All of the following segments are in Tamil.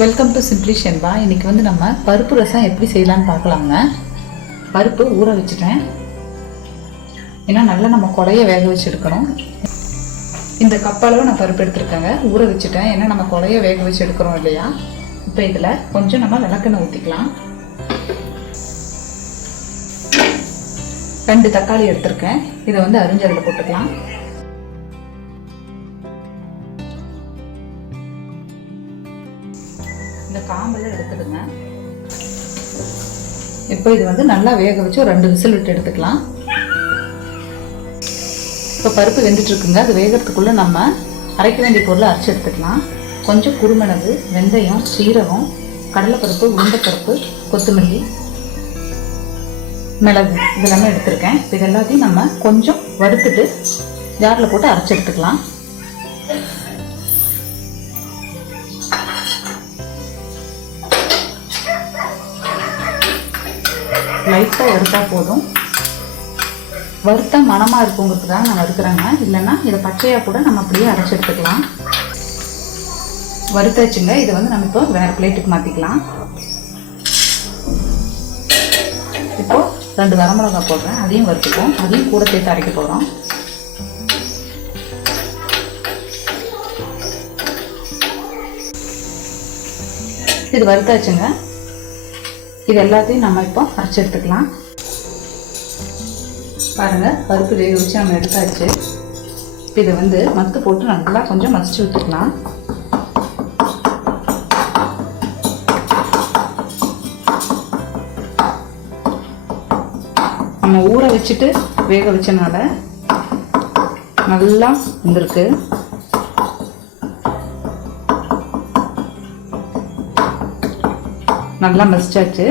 Welcome to simply Shenba. இன்றைக்கி வந்து நம்ம பருப்பு ரசம் எப்படி செய்யலான்னு பார்க்கலாங்க. பருப்பு ஊற வச்சுட்டேன், ஏன்னா நல்லா நம்ம குழைய வேக வச்சு எடுக்கணும். இந்த கப்பளவு நான் பருப்பு எடுத்துருக்கேங்க, ஊற வச்சுட்டேன், ஏன்னா நம்ம குழைய வேக வச்சு எடுக்கிறோம் இல்லையா. இப்போ இதில் கொஞ்சம் நம்ம விளக்கெண்ணெய் ஊற்றிக்கலாம். 2 தக்காளி எடுத்திருக்கேன், இதை வந்து அரிஞ்சரில் போட்டுக்கலாம். இந்த காம்பெல்லாம் எடுத்துடுங்க. இப்போ இது வந்து நல்லா வேக வச்சு ஒரு 2 விசில் விட்டு எடுத்துக்கலாம். இப்போ பருப்பு வெந்துட்டு இருக்குங்க, அது வேகிறதுக்குள்ள நம்ம அரைக்க வேண்டிய பொருளை அரைச்சி எடுத்துக்கலாம். கொஞ்சம் குருமிளகு, வெந்தயம், சீரகம், கடலைப்பருப்பு, உளுந்தப்பருப்பு, கொத்தமல்லி, மிளகு இதெல்லாமே எடுத்துருக்கேன். இது எல்லாத்தையும் நம்ம கொஞ்சம் வறுத்துட்டு ஜாரில் போட்டு அரைச்சி எடுத்துக்கலாம். லைட்டாக வறுத்தா போதும். வறுத்தா மணமாக இருக்குங்கிறதுக்காக நான் வறுக்கிறேங்க, இல்லைன்னா இதை பச்சையாக கூட நம்ம அப்படியே அரைச்சி எடுத்துக்கலாம். வறுத்தாச்சுங்க, இதை வந்து நம்ம இப்போ வேறு பிளேட்டுக்கு மாற்றிக்கலாம். இப்போது 2 வரமிளகாய் போடுறேன், அதையும் வறுத்துப்போம், அதையும் கூட சேர்த்து அரைக்க போகிறோம். இது வறுத்தாச்சுங்க, இது எல்லாத்தையும் நம்ம இப்போ அரைச்சி எடுத்துக்கலாம். பாருங்கள், பருப்பு வேக வச்சு நம்ம எடுத்தாச்சு. இதை வந்து மத்து போட்டு நல்லா கொஞ்சம் மசிச்சு விட்டுக்கலாம். நம்ம ஊற வச்சுட்டு வேக வச்சனால நல்லா வந்திருக்கு. நல்லா மசிச்சாச்சு.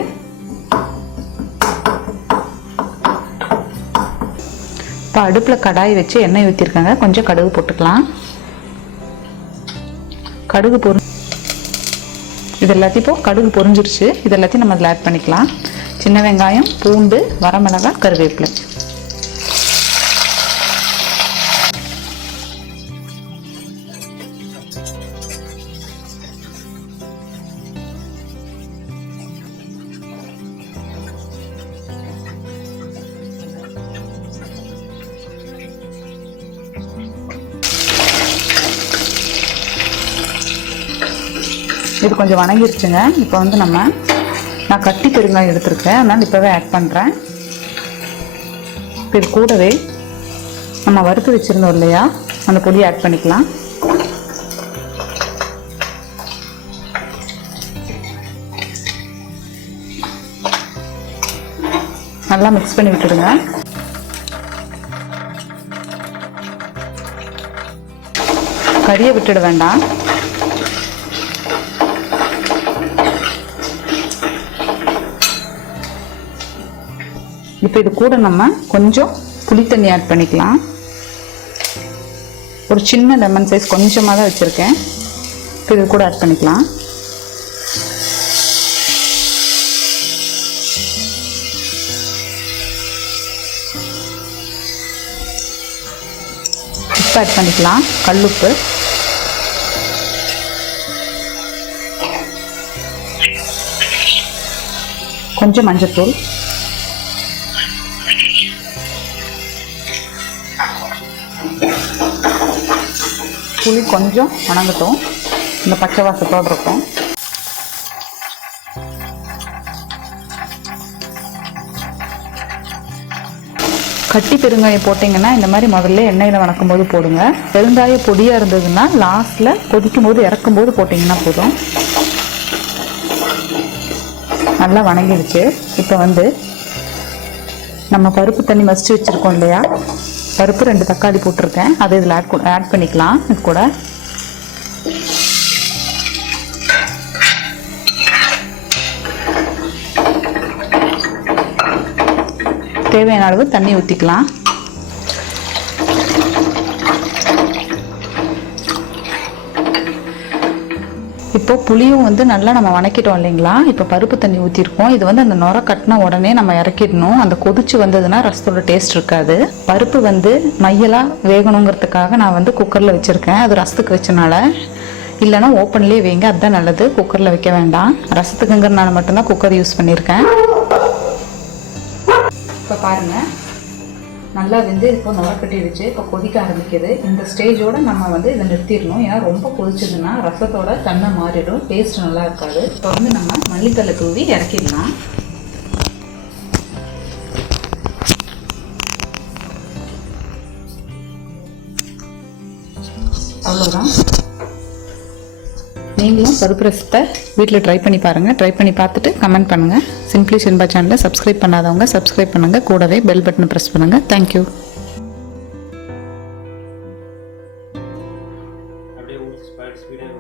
இப்போ அடுப்பில் கடாய் வச்சு எண்ணெய் ஊற்றிருக்காங்க, கொஞ்சம் கடுகு போட்டுக்கலாம். கடுகு இது எல்லாத்தையும் இப்போ கடுகு பொரிஞ்சிருச்சு. இது எல்லாத்தையும் நம்ம அதில் ஆட் பண்ணிக்கலாம். சின்ன வெங்காயம், பூண்டு, வரமிளகாய், கருவேப்பிலை. இது கொஞ்சம் வணங்கிருச்சுங்க. இப்போ வந்து நான் கட்டி பெருங்காயம் எடுத்துருக்கேன், அதனால் இப்போவே ஆட் பண்ணுறேன். இது கூடவே நம்ம வறுத்து வச்சுருந்தோம் இல்லையா, அந்த பொடியை ஆட் பண்ணிக்கலாம். நல்லா மிக்ஸ் பண்ணி விட்டுடுங்க. கறியை விட்டுட வேண்டாம். இப்போ இது கூட நம்ம கொஞ்சம் புளி தண்ணி ஆட் பண்ணிக்கலாம். ஒரு சின்ன லெமன் சைஸ் கொஞ்சமாக தான் வச்சுருக்கேன். இப்போ இது கூட ஆட் பண்ணிக்கலாம். உப்பு ஆட் பண்ணிக்கலாம், கல்லுப்பு. கொஞ்சம் மஞ்சள்தூள், புளி கொஞ்சம் வணங்கட்டும், இந்த பச்சை வாசத்தோடு இருக்கும். கட்டி பெருங்காயம் போட்டிங்கன்னா இந்த மாதிரி முதல்ல எண்ணெயில் வணக்கும் போது போடுங்க. பெருங்காய பொடியாக இருந்ததுன்னா லாஸ்ட்டில் கொதிக்கும் போது இறக்கும் போது போட்டிங்கன்னா போதும். நல்லா வணங்கிடுச்சு. இப்போ வந்து நம்ம பருப்பு தண்ணி மசிச்சு வச்சுருக்கோம் இல்லையா, பருப்பு 2 தக்காளி போட்டிருக்கேன், அதை இதில் ஆட் பண்ணிக்கலாம். இது கூட தேவையான அளவு தண்ணி ஊற்றிக்கலாம். இப்போ புளியும் வந்து நல்லா நம்ம வணக்கிட்டோம் இல்லைங்களா. இப்போ பருப்பு தண்ணி ஊற்றிருக்கோம். இது வந்து அந்த நுர கட்டின உடனே நம்ம இறக்கிடணும். அந்த கொதிச்சு வந்ததுன்னா ரசத்தோட டேஸ்ட் இருக்காது. பருப்பு வந்து மையலாக வேகணுங்கிறதுக்காக நான் வந்து குக்கரில் வச்சுருக்கேன், அது ரசத்துக்கு வச்சனால. இல்லைனா ஓப்பன்லேயே வைங்க, அதுதான் நல்லது. குக்கரில் வைக்க வேண்டாம். ரசத்துக்குங்கிறனால மட்டும்தான் குக்கர் யூஸ் பண்ணியிருக்கேன். இப்போ பாருங்கள், நல்லா வெந்து இப்போ நுர கட்டிடுச்சு. இப்போ கொதிக்க ஆரம்பிக்குது. இந்த ஸ்டேஜோடு நம்ம வந்து இதை நிறுத்திடணும். ஏன்னா ரொம்ப கொதிச்சதுன்னா ரசத்தோட தன்மை மாறிடும், டேஸ்ட் நல்லா இருக்காது. இப்போ வந்து நம்ம மல்லித்தலை தூவி இறக்கிடலாம். அவ்வளோதான். நீங்களும் பருப்பு ரசத்தை வீட்டில் ட்ரை பண்ணி பாருங்கள். ட்ரை பண்ணி பார்த்துட்டு கமெண்ட் பண்ணுங்கள். சிம்பிளி ஷென்பா சேனலை சப்ஸ்கிரைப் பண்ணாதவங்க சப்ஸ்கிரைப் பண்ணுங்கள். கூடவே பெல் பட்டனை ப்ரெஸ் பண்ணுங்கள். தேங்க்யூ. அப்படியே ஸ்பீடாக